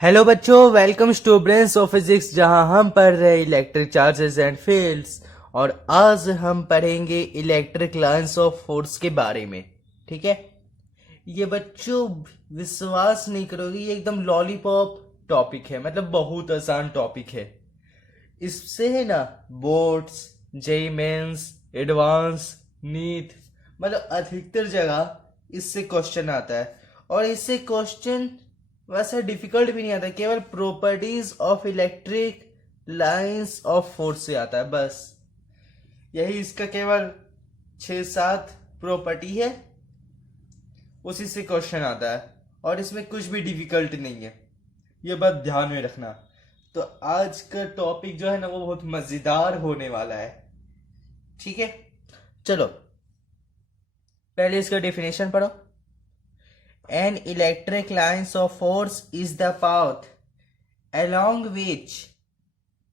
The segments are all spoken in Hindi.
हेलो बच्चों, वेलकम स्टूडेंट्स ऑफ फिजिक्स, जहां हम पढ़ रहे हैं इलेक्ट्रिक चार्जेस एंड फील्ड्स। और आज हम पढ़ेंगे इलेक्ट्रिक लाइंस ऑफ फोर्स के बारे में। ठीक है। ये बच्चों विश्वास नहीं करोगे, ये एकदम लॉलीपॉप टॉपिक है, मतलब बहुत आसान टॉपिक है। इससे है ना boards, JEE mains, advanced, NEET, मतलब अधिकतर जगह इससे क्वेश्चन आता है। और इससे क्वेश्चन वैसा डिफिकल्ट भी नहीं आता, केवल properties of electric lines of force से आता है बस। यही इसका केवल 6-7 प्रॉपर्टी है, उसी से क्वेश्चन आता है। और इसमें कुछ भी डिफिकल्ट नहीं है, ये बात ध्यान में रखना। तो आज का टॉपिक जो है ना, वो बहुत मजेदार होने वाला है। ठीक है, चलो पहले इसका डेफिनेशन पढ़ो। An electric lines of force is the path along which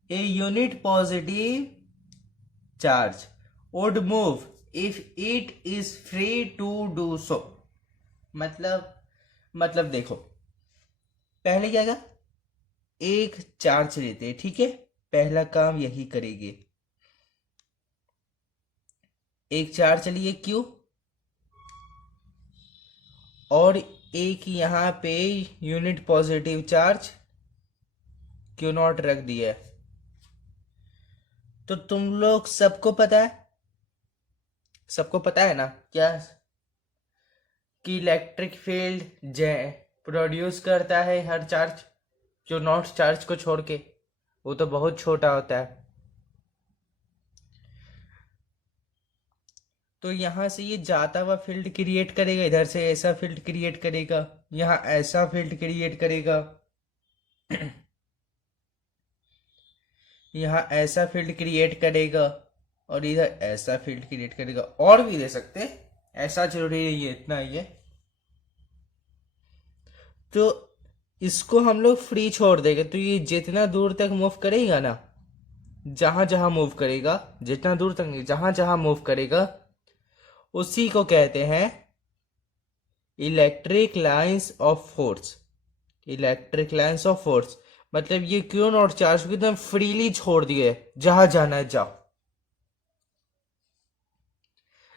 a unit positive charge would move if it is free to do so। मतलब देखो, पहले क्या था, एक चार्ज लेते हैं। ठीक है, पहला काम यही करेंगे। एक चार्ज लिए क्यू, और एक यहाँ पे unit positive charge Q not रख दिया है। तो तुम लोग सबको पता है ना क्या, कि इलेक्ट्रिक फील्ड प्रोड्यूस करता है हर चार्ज, जो नॉट चार्ज को छोड़ के, वो तो बहुत छोटा होता है। तो यहां से ये जाता हुआ फील्ड क्रिएट करेगा, इधर से ऐसा फील्ड क्रिएट करेगा, यहाँ ऐसा फील्ड क्रिएट करेगा, यहाँ ऐसा फील्ड क्रिएट करेगा, और इधर ऐसा फील्ड क्रिएट करेगा। और भी दे सकते हैं, ऐसा जरूरी नहीं है, इतना ही है। तो इसको हम लोग फ्री छोड़ देंगे, तो ये जितना दूर तक मूव करेगा ना, जहां जहां मूव करेगा, जितना दूर तक नहीं, जहां जहां मूव करेगा, उसी को कहते हैं electric lines of force. Electric lines of force मतलब ये क्यों नॉट चार्ज को एकदम फ्रीली छोड़ दिए, जहां जाना है जाओ।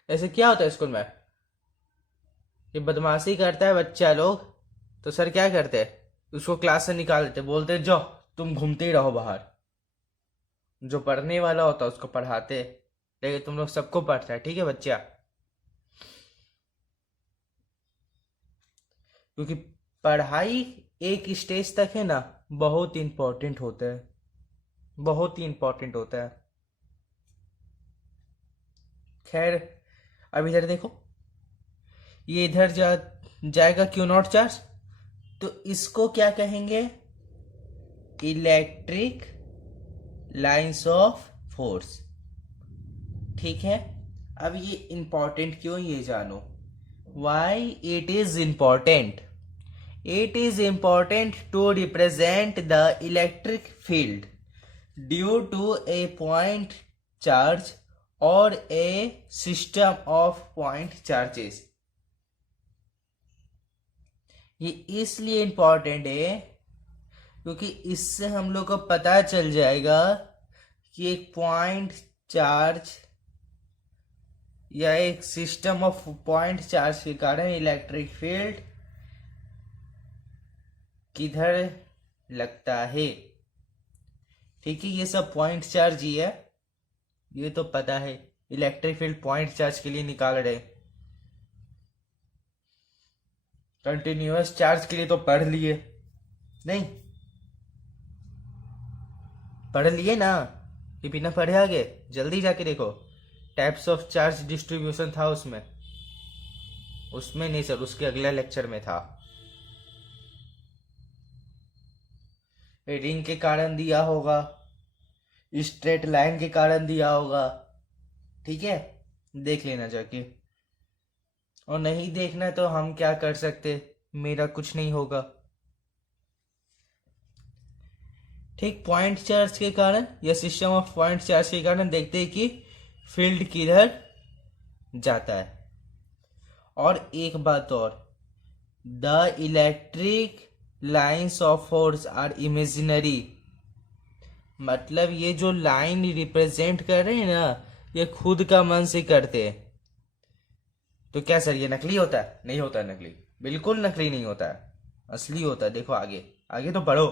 ऐसे क्या होता है स्कूल में, ये बदमाशी करता है बच्चा लोग, तो सर क्या करते हैं, उसको क्लास से निकाल देते, बोलते जाओ तुम घूमते ही रहो बाहर। जो पढ़ने वाला होता है उसको पढ़ाते, लेकिन तुम लोग सबको पढ़ता है। ठीक है बच्चा, क्योंकि पढ़ाई एक स्टेज तक है ना, बहुत इंपॉर्टेंट होता है, बहुत ही इंपॉर्टेंट होता है। खैर, अब इधर देखो, ये इधर जाएगा क्यू नॉट चार्ज, तो इसको क्या कहेंगे, इलेक्ट्रिक लाइंस ऑफ फोर्स। ठीक है, अब ये इंपॉर्टेंट क्यों, ये जानो। Why it is important. It is important to represent the electric field due to a point charge or a system of point charges। ये इसलिए इंपॉर्टेंट है क्योंकि इससे हम लोग को पता चल जाएगा कि एक पॉइंट चार्ज या एक सिस्टम ऑफ पॉइंट चार्ज के कारण इलेक्ट्रिक फील्ड किधर लगता है। ठीक है, ये सब पॉइंट चार्ज ही है, ये तो पता है। इलेक्ट्रिक फील्ड पॉइंट चार्ज के लिए निकाल रहे, कंटिन्यूअस चार्ज के लिए तो पढ़ लिए नहीं, पढ़ लिए ना, ये बिना पढ़े आगे, जल्दी जाके देखो। टाइप्स ऑफ चार्ज डिस्ट्रीब्यूशन था उसमें नहीं सर, उसके अगले लेक्चर में था। रिंग के कारण दिया होगा, स्ट्रेट लाइन के कारण दिया होगा। ठीक है, देख लेना जाके, और नहीं देखना तो हम क्या कर सकते, मेरा कुछ नहीं होगा। ठीक, पॉइंट चार्ज के कारण या सिस्टम ऑफ पॉइंट चार्ज के कारण देखते हैं कि फील्ड किधर जाता है। और एक बात और, the electric lines of force are imaginary, मतलब ये जो लाइन रिप्रेजेंट कर रहे हैं ना, ये खुद का मन से करते हैं। तो क्या सर ये नकली होता है? नहीं होता है नकली, बिल्कुल नकली नहीं होता है, असली होता है। देखो आगे, आगे तो पढ़ो।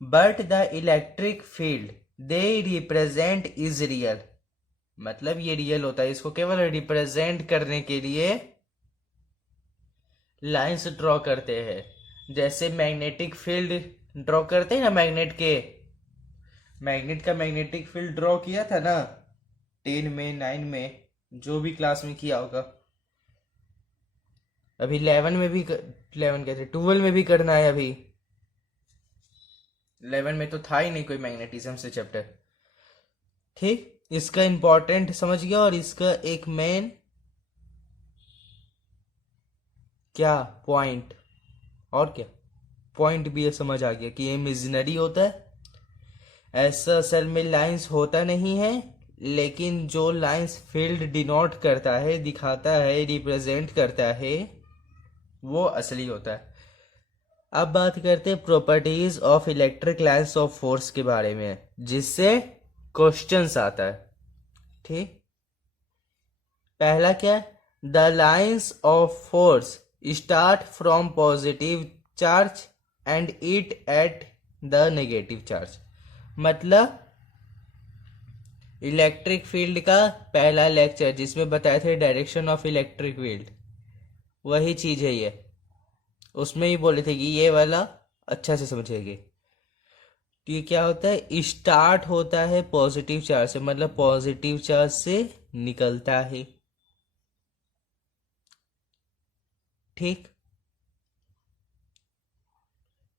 But the electric field they represent is real, मतलब ये रियल होता है, इसको केवल रिप्रेजेंट करने के लिए लाइंस ड्रॉ करते हैं। जैसे मैग्नेटिक फील्ड ड्रॉ करते हैं ना, मैग्नेट का मैग्नेटिक फील्ड ड्रॉ किया था ना 10 में 9 में, जो भी क्लास में किया होगा। अभी 11 में भी 11 कहते 12 में भी करना है। अभी 11 में तो था ही नहीं कोई मैग्नेटिज्म से चैप्टर। ठीक, इसका इंपॉर्टेंट समझ गया। और इसका एक मेन क्या पॉइंट, और क्या पॉइंट भी ये समझ आ गया कि ये इमेजिनरी होता है। ऐसा असल में लाइंस होता नहीं है, लेकिन जो लाइंस फील्ड डिनोट करता है, दिखाता है, रिप्रेजेंट करता है, वो असली होता है। अब बात करते हैं properties of electric lines of force के बारे में, जिससे क्वेश्चंस आता है। ठीक, पहला क्या है? The lines of force start from positive charge and it at the negative charge, मतलब इलेक्ट्रिक फील्ड का पहला लेक्चर जिसमें बताए थे डायरेक्शन ऑफ इलेक्ट्रिक फील्ड, वही चीज है ये। उसमें ही बोले थे कि ये वाला अच्छा से समझेंगे। तो ये क्या होता है? स्टार्ट होता है पॉजिटिव चार्ज से, मतलब पॉजिटिव चार्ज से निकलता है। ठीक,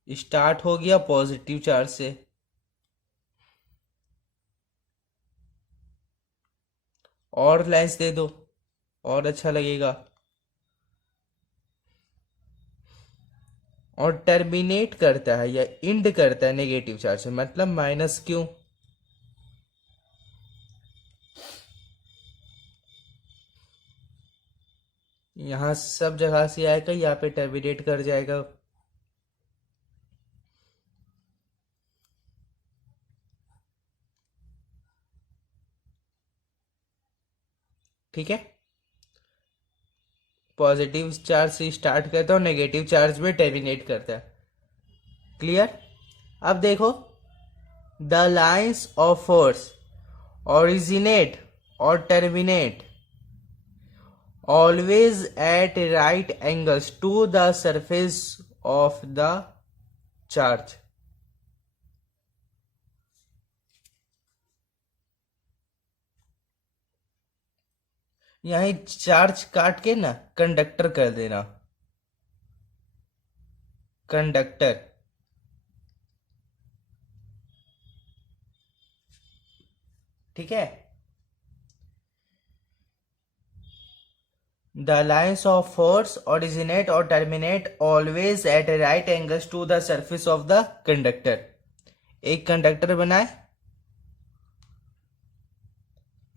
स्टार्ट हो गया पॉजिटिव चार्ज से, और लाइंस दे दो और अच्छा लगेगा। और टर्मिनेट करता है या इंड करता है नेगेटिव चार्ज से, मतलब माइनस क्यों? यहां सब जगह से आएगा, यहाँ पे टर्मिनेट कर जाएगा। ठीक है, पॉजिटिव चार्ज से स्टार्ट करता है और नेगेटिव चार्ज में टर्मिनेट करता है। क्लियर? अब देखो, the lines of force originate और terminate always at right angles to the surface of the charge. यही चार्ज काट के ना कंडक्टर कर देना, कंडक्टर। ठीक है, the lines of force originate और terminate always at right angles to the surface of the conductor. एक कंडक्टर बनाए,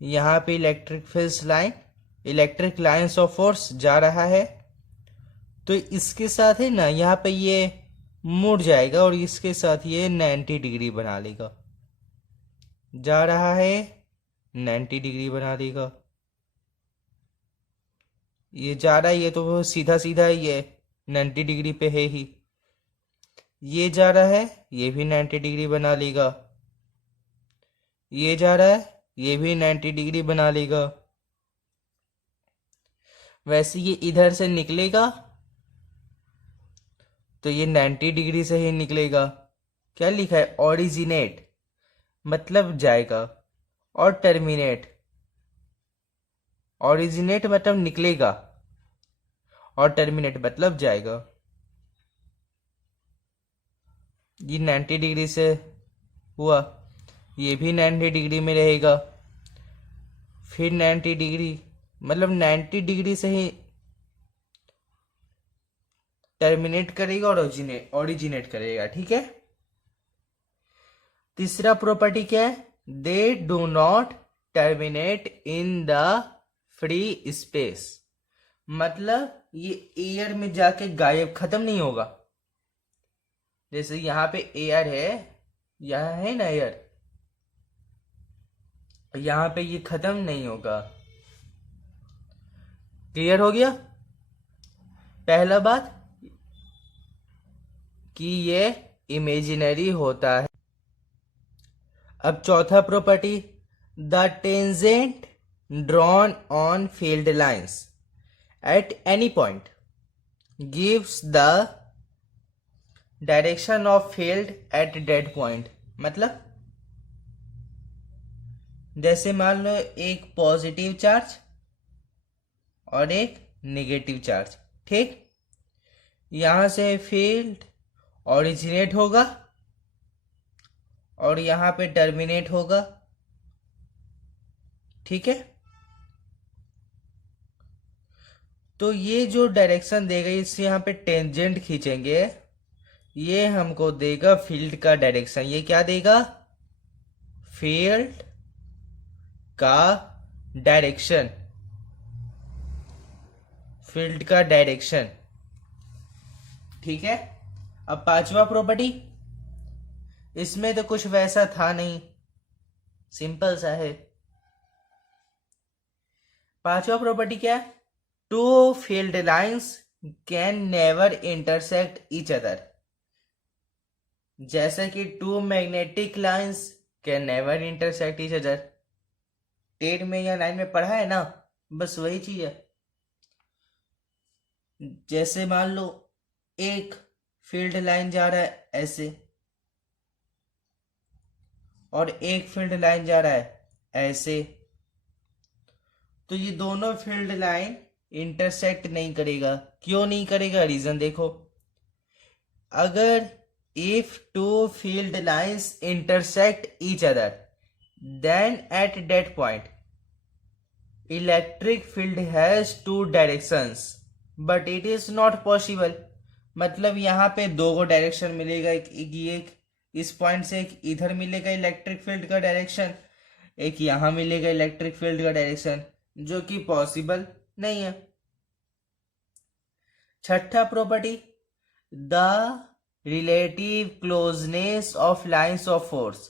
यहां पे electric field line, electric lines of force जा रहा है, तो इसके साथ है ना यहाँ पे ये मुड़ जाएगा और इसके साथ ये 90 डिग्री बना लेगा। जा रहा है 90 डिग्री बना देगा। ये जा रहा है, ये तो सीधा सीधा ये 90 डिग्री पे है ही। ये जा रहा है, ये भी 90 डिग्री बना लेगा। ये जा रहा है, ये भी 90 डिग्री बना लेगा। वैसे ये इधर से निकलेगा तो ये 90 डिग्री से ही निकलेगा। क्या लिखा है? ओरिजिनेट मतलब जाएगा, और टर्मिनेट, ओरिजिनेट मतलब निकलेगा, और टर्मिनेट मतलब जाएगा। ये 90 डिग्री से हुआ, ये भी 90 डिग्री में रहेगा, फिर 90 डिग्री, मतलब 90 डिग्री से ही टर्मिनेट करेगा और ओरिजिनेट करेगा। ठीक है, तीसरा प्रॉपर्टी क्या है? They do not terminate in the free space, मतलब ये एयर में जाके गायब, खत्म नहीं होगा, जैसे यहाँ पे एयर है, यहाँ है ना एयर, यहाँ पे ये खत्म नहीं होगा। क्लियर हो गया? पहला बात कि ये इमेजिनरी होता है। अब चौथा property, the tangent drawn on field lines at any point gives the direction of field at that point. मतलब जैसे मान लो एक पॉजिटिव चार्ज और एक नेगेटिव चार्ज, ठीक? यहां से फील्ड ओरिजिनेट होगा और यहां पे टर्मिनेट होगा, ठीक है? तो ये जो डायरेक्शन देगा, इससे यहाँ पे टेंजेंट खींचेंगे, ये हमको देगा फील्ड का डायरेक्शन। ये क्या देगा? फील्ड का डायरेक्शन, फील्ड का डायरेक्शन, ठीक है? अब पांचवा प्रॉपर्टी, इसमें तो कुछ वैसा था नहीं, सिंपल सा है। पांचवा प्रॉपर्टी क्या है? Two field lines can never intersect each other. जैसे कि two magnetic lines can never intersect each other. टेट में या लाइन में पढ़ा है ना, बस वही चीज है। जैसे मान लो एक फील्ड लाइन जा रहा है ऐसे, और एक फील्ड लाइन जा रहा है ऐसे, तो ये दोनों फील्ड लाइन इंटरसेक्ट नहीं करेगा। क्यों नहीं करेगा? रीजन देखो। अगर if two field lines intersect each other, then at that point electric field has two directions but it is not possible. मतलब यहाँ पे दो को डायरेक्शन मिलेगा, एक इस पॉइंट से एक इधर मिलेगा इलेक्ट्रिक फील्ड का डायरेक्शन, एक यहाँ मिलेगा इलेक्ट्रिक फील्ड का डायरेक्शन, जो कि पॉसिबल नहीं है। छठा property, the relative closeness of lines of force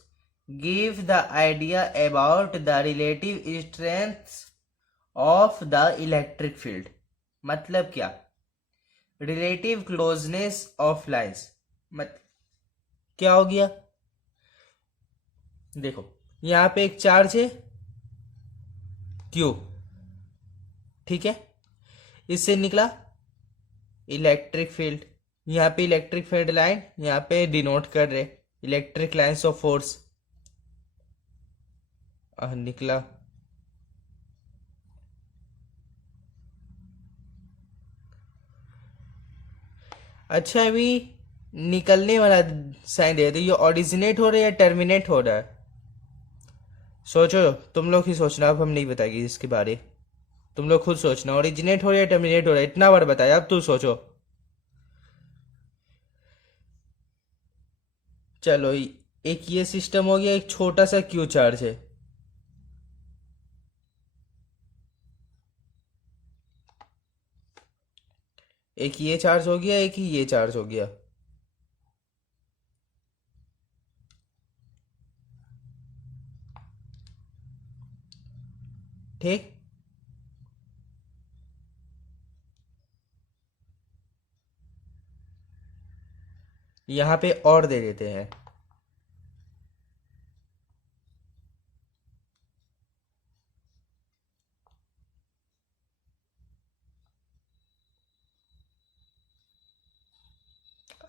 give the idea about the relative strength of the electric field. मतलब क्या? रिलेटिव क्लोजनेस ऑफ लाइंस मतलब क्या हो गया? देखो यहां पे एक चार्ज है क्यू, ठीक है? इससे निकला इलेक्ट्रिक फील्ड, यहाँ पे इलेक्ट्रिक फील्ड लाइन यहाँ पे डिनोट कर रहे इलेक्ट्रिक लाइंस ऑफ फोर्स, निकला। अच्छा अभी निकलने वाला साइन दे दे, ये ओरिजिनेट हो रहा है या टर्मिनेट हो रहा है? सोचो, तुम लोग ही सोचना, अब हम नहीं बताएंगे इसके बारे। तुम लोग खुद सोचना, ओरिजिनेट हो रहा है या टर्मिनेट हो रहा है, इतना बार बताया, अब तू सोचो। चलो एक ये सिस्टम हो गया, एक छोटा सा क्यू चार्ज है, एक ये चार्ज हो गया, एक ही ये चार्ज हो गया। ठीक, यहां पे और दे देते हैं।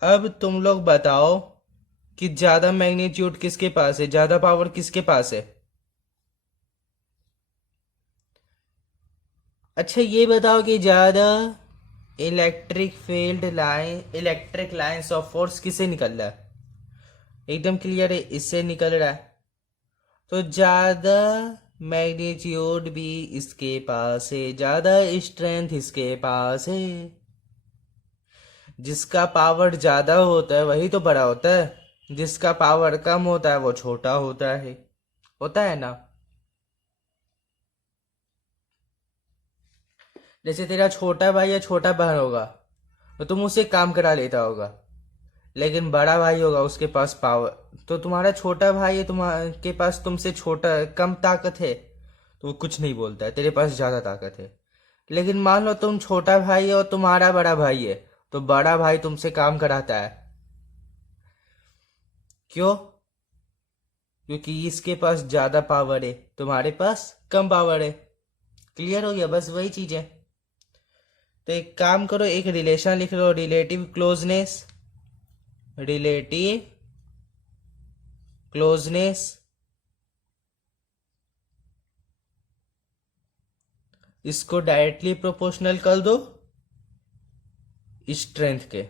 अब तुम लोग बताओ कि ज्यादा मैग्नीट्यूड किसके पास है, ज्यादा पावर किसके पास है? अच्छा ये बताओ कि ज्यादा इलेक्ट्रिक लाइंस ऑफ फोर्स किसे निकल रहा है? एकदम क्लियर है, इससे निकल रहा है। तो ज्यादा मैग्नीट्यूड भी इसके पास है, ज्यादा स्ट्रेंथ इसके पास है। जिसका पावर ज्यादा होता है वही तो बड़ा होता है, जिसका पावर कम होता है वो छोटा होता है ना? जैसे तेरा छोटा भाई या छोटा बहन होगा तो तुम उससे काम करा लेता होगा, लेकिन बड़ा भाई होगा उसके पास पावर, तो तुम्हारा छोटा भाई है, तुम्हारे पास तुमसे छोटा कम ताकत है, तो वो कुछ नहीं बोलता है, तेरे पास ज्यादा ताकत है। लेकिन मान लो तुम छोटा भाई है और तुम्हारा बड़ा भाई है, तो बड़ा भाई तुमसे काम कराता है। क्यों? क्योंकि इसके पास ज्यादा पावर है, तुम्हारे पास कम पावर है। क्लियर हो गया? बस वही चीज है। तो एक काम करो, एक रिलेशन लिख लो, रिलेटिव क्लोजनेस। रिलेटिव क्लोजनेस, इसको डायरेक्टली प्रोपोर्शनल कर दो स्ट्रेंथ के।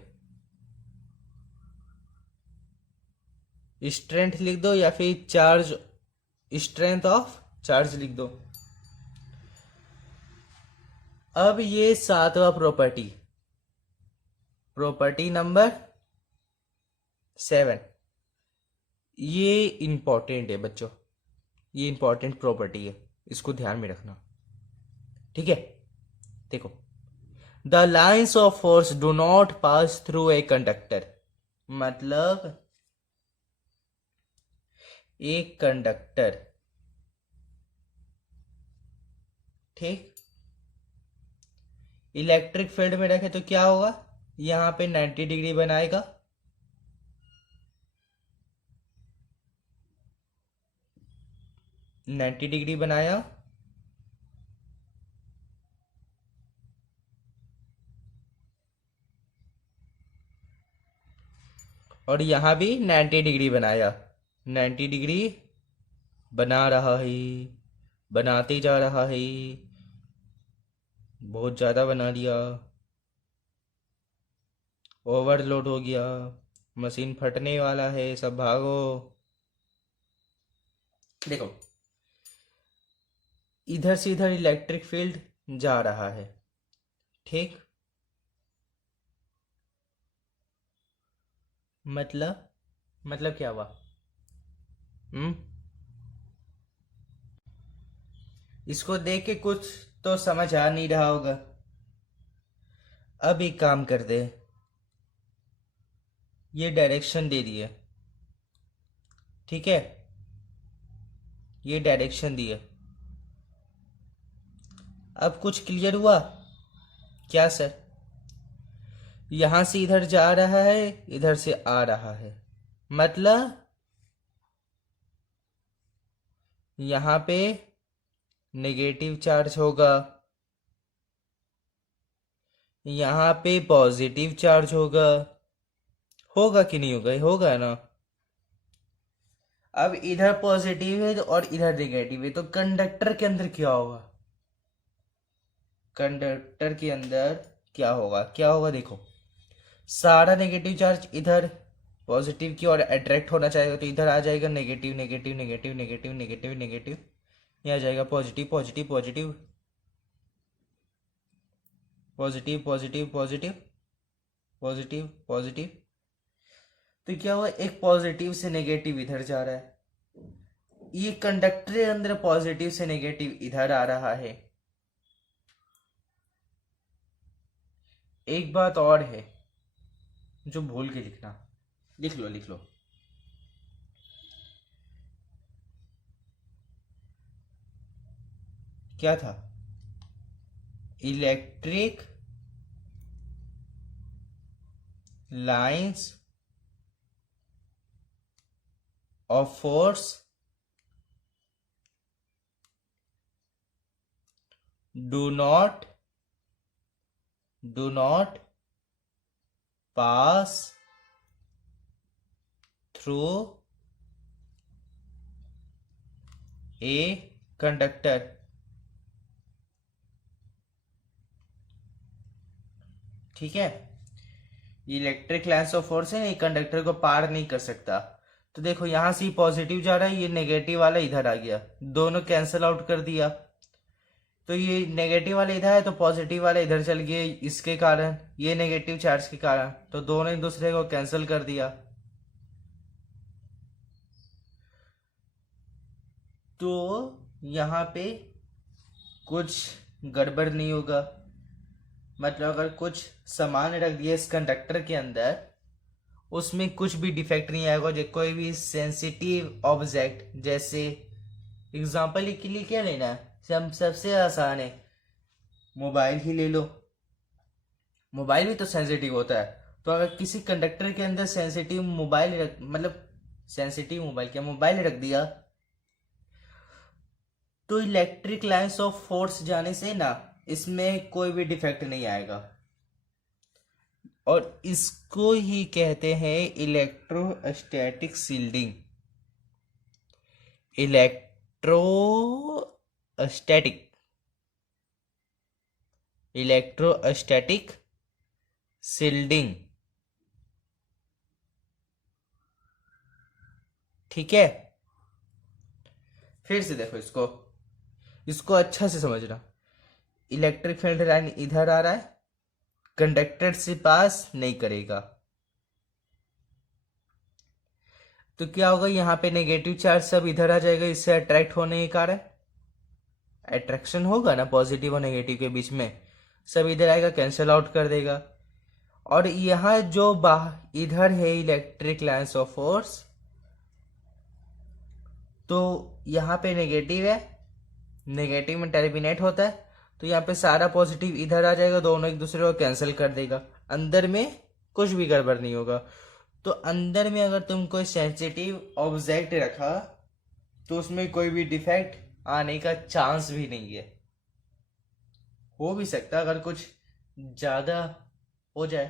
स्ट्रेंथ लिख दो या फिर चार्ज, स्ट्रेंथ ऑफ चार्ज लिख दो। अब ये सातवां प्रॉपर्टी, प्रॉपर्टी नंबर 7, ये इंपॉर्टेंट है बच्चों, ये इंपॉर्टेंट प्रॉपर्टी है, इसको ध्यान में रखना। ठीक है? देखो, the lines of force do not pass through a conductor. मतलब एक कंडक्टर, ठीक, इलेक्ट्रिक फील्ड में रखे तो क्या होगा, यहां पे 90 डिग्री बनाएगा, नाइन्टी डिग्री बनाया, और यहां भी 90 डिग्री बनाया, 90 डिग्री बना रहा है, बनाते जा रहा है, बहुत ज्यादा बना दिया, ओवरलोड हो गया, मशीन फटने वाला है, सब भागो। देखो, इधर से इधर इलेक्ट्रिक फील्ड जा रहा है, ठीक, मतलब क्या हुआ? हम्म इसको देख के कुछ तो समझ आ नहीं रहा होगा। अब एक काम कर दे, ये डायरेक्शन दे दिए, ठीक है, ये डायरेक्शन दिए। अब कुछ क्लियर हुआ क्या सर? यहां से इधर जा रहा है, इधर से आ रहा है, मतलब यहां पे नेगेटिव चार्ज होगा, यहां पे पॉजिटिव चार्ज होगा, होगा कि नहीं होगा? होगा ना। अब इधर पॉजिटिव है और इधर नेगेटिव है, तो कंडक्टर के अंदर क्या होगा? कंडक्टर के अंदर क्या होगा देखो, सारा नेगेटिव चार्ज इधर पॉजिटिव की ओर अट्रैक्ट होना चाहेगा, तो इधर आ जाएगा negative negative negative negative negative negative, ये आ जाएगा positive positive positive positive positive positive positive positive. तो क्या हुआ, एक पॉजिटिव से नेगेटिव इधर जा रहा है, ये कंडक्टर के अंदर पॉजिटिव से नेगेटिव इधर आ रहा है। एक बात और है जो भूल के लिखना, लिख लो लिख लो, क्या था? Electric lines of force do not pass through a conductor. ठीक है, इलेक्ट्रिक लाइंस ऑफ फोर्स है ना, कंडक्टर को पार नहीं कर सकता। तो देखो यहां से पॉजिटिव जा रहा है, ये नेगेटिव वाला इधर आ गया, दोनों कैंसिल आउट कर दिया, तो ये नेगेटिव वाला इधर है तो पॉजिटिव वाला इधर चल गया, इसके कारण, ये नेगेटिव चार्ज के कारण, तो दोनों एक दूसरे को कैंसिल कर दिया। तो यहाँ पे कुछ गड़बड़ नहीं होगा, मतलब अगर कुछ सामान रख दिया इस कंडक्टर के अंदर उसमें कुछ भी डिफेक्ट नहीं आएगा। जो कोई भी सेंसिटिव ऑब्जेक्ट, जैसे एग्जांपल के लिए क्या लेना है, सबसे आसान है, मोबाइल ही ले लो। मोबाइल भी तो सेंसिटिव होता है। तो अगर किसी कंडक्टर के अंदर सेंसिटिव मोबाइल रख, मतलब सेंसिटिव मोबाइल क्या, मोबाइल रख दिया, तो इलेक्ट्रिक लाइंस ऑफ फोर्स जाने से ना इसमें कोई भी डिफेक्ट नहीं आएगा। और इसको ही कहते हैं electrostatic shielding. Electrostatic electrostatic shielding, ठीक है। फिर से देखो इसको, इसको अच्छा से समझना। इलेक्ट्रिक फील्ड लाइन इधर आ रहा है, कंडक्टर से पास नहीं करेगा, तो क्या होगा, यहाँ पे नेगेटिव चार्ज सब इधर आ जाएगा, इससे अट्रैक्ट होने के कारण अट्रैक्शन होगा ना पॉजिटिव और नेगेटिव के बीच में, सब इधर आएगा, कैंसिल आउट कर देगा। और यहाँ जो इधर है इलेक्ट्रिक लाइंस ऑफ फोर्स, तो यहाँ पे नेगेटिव है, नेगेटिव में टर्मिनेट होता है, तो यहाँ पे सारा पॉजिटिव इधर आ जाएगा, दोनों एक दूसरे को कैंसिल कर देगा, अंदर में कुछ भी गड़बड़ नहीं होगा। तो अंदर में अगर तुम कोई सेंसिटिव ऑब्जेक्ट रखा तो उसमें कोई भी डिफेक्ट आने का चांस भी नहीं है। हो भी सकता अगर कुछ ज्यादा हो जाए,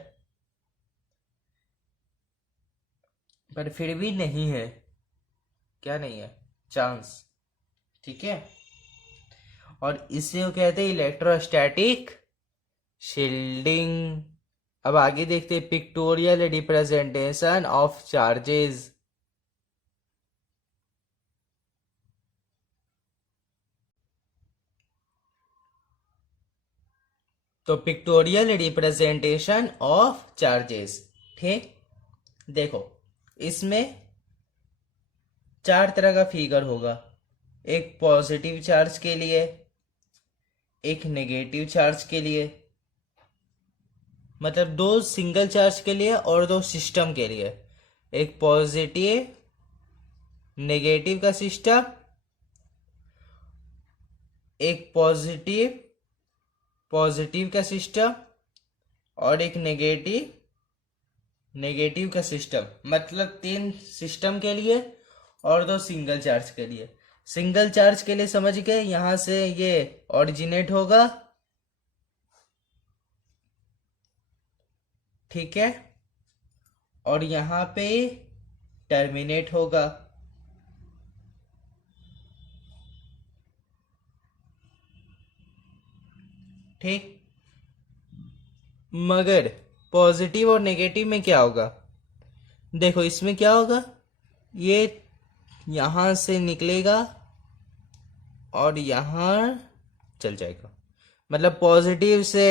पर फिर भी नहीं है, क्या नहीं है, चांस, ठीक है। और इसे वो कहते हैं इलेक्ट्रोस्टैटिक शील्डिंग। अब आगे देखते हैं पिक्टोरियल रिप्रेजेंटेशन ऑफ चार्जेस। तो पिक्टोरियल रिप्रेजेंटेशन ऑफ चार्जेस, ठीक। देखो इसमें चार तरह का फिगर होगा, एक पॉजिटिव चार्ज के लिए, एक नेगेटिव चार्ज के लिए, मतलब दो सिंगल चार्ज के लिए और दो सिस्टम के लिए, एक पॉजिटिव नेगेटिव का सिस्टम, एक पॉजिटिव पॉजिटिव का सिस्टम, और एक नेगेटिव नेगेटिव का सिस्टम। मतलब तीन सिस्टम के लिए और दो सिंगल चार्ज के लिए। सिंगल चार्ज के लिए समझ गए, यहां से ये ओरिजिनेट होगा, ठीक है, और यहां पे टर्मिनेट होगा, ठीक। मगर पॉजिटिव और नेगेटिव में क्या होगा, देखो इसमें क्या होगा, ये यहां से निकलेगा और यहां चल जाएगा, मतलब पॉजिटिव से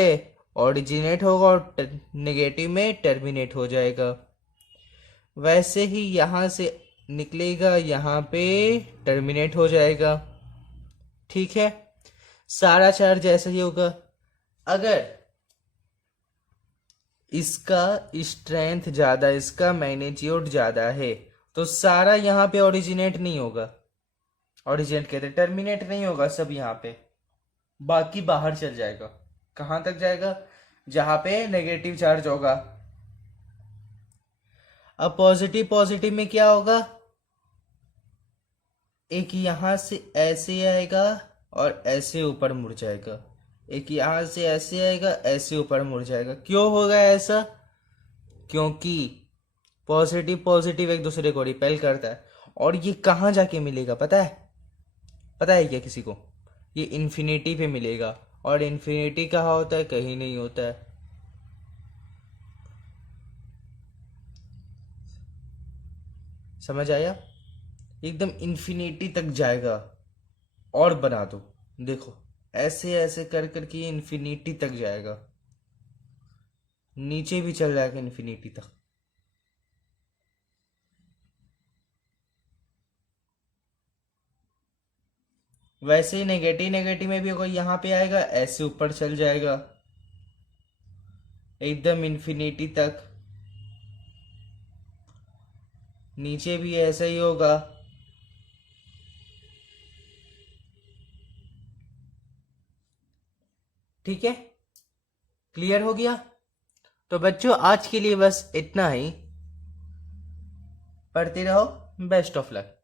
ओरिजिनेट होगा और नेगेटिव में टर्मिनेट हो जाएगा। वैसे ही यहां से निकलेगा, यहां पे टर्मिनेट हो जाएगा, ठीक है। सारा चार्ज ऐसा ही होगा। अगर इसका स्ट्रेंथ ज्यादा, इसका मैग्नीट्यूड ज्यादा है, तो सारा यहाँ पे ओरिजिनेट नहीं होगा, ओरिजिनेट कहते टर्मिनेट नहीं होगा सब यहाँ पे, बाकी बाहर चल जाएगा। कहाँ तक जाएगा, जहां पे नेगेटिव चार्ज होगा। अब पॉजिटिव पॉजिटिव में क्या होगा, एक यहां से ऐसे आएगा और ऐसे ऊपर मुड़ जाएगा, एक यहां से ऐसे आएगा, ऐसे ऊपर मुड़ जाएगा। क्यों होगा ऐसा, क्योंकि पॉजिटिव पॉजिटिव एक दूसरे को रिपेल करता है। और ये कहाँ जाके मिलेगा पता है, पता है क्या किसी को, ये इन्फिनिटी पे मिलेगा। और इन्फिनिटी कहाँ होता है, कहीं नहीं होता है। समझ आया, एकदम इन्फिनिटी तक जाएगा। और बना दो, देखो ऐसे ऐसे कर करके इन्फिनिटी तक जाएगा, नीचे भी चल जाएगा इन्फिनिटी तक। वैसे ही नेगेटिव नेगेटिव में भी अगर यहाँ पे आएगा, ऐसे ऊपर चल जाएगा एकदम इन्फिनिटी तक। नीचे भी ऐसा ही होगा। ठीक है, क्लियर हो गया। तो बच्चों आज के लिए बस इतना ही। पढ़ते रहो। Best of luck.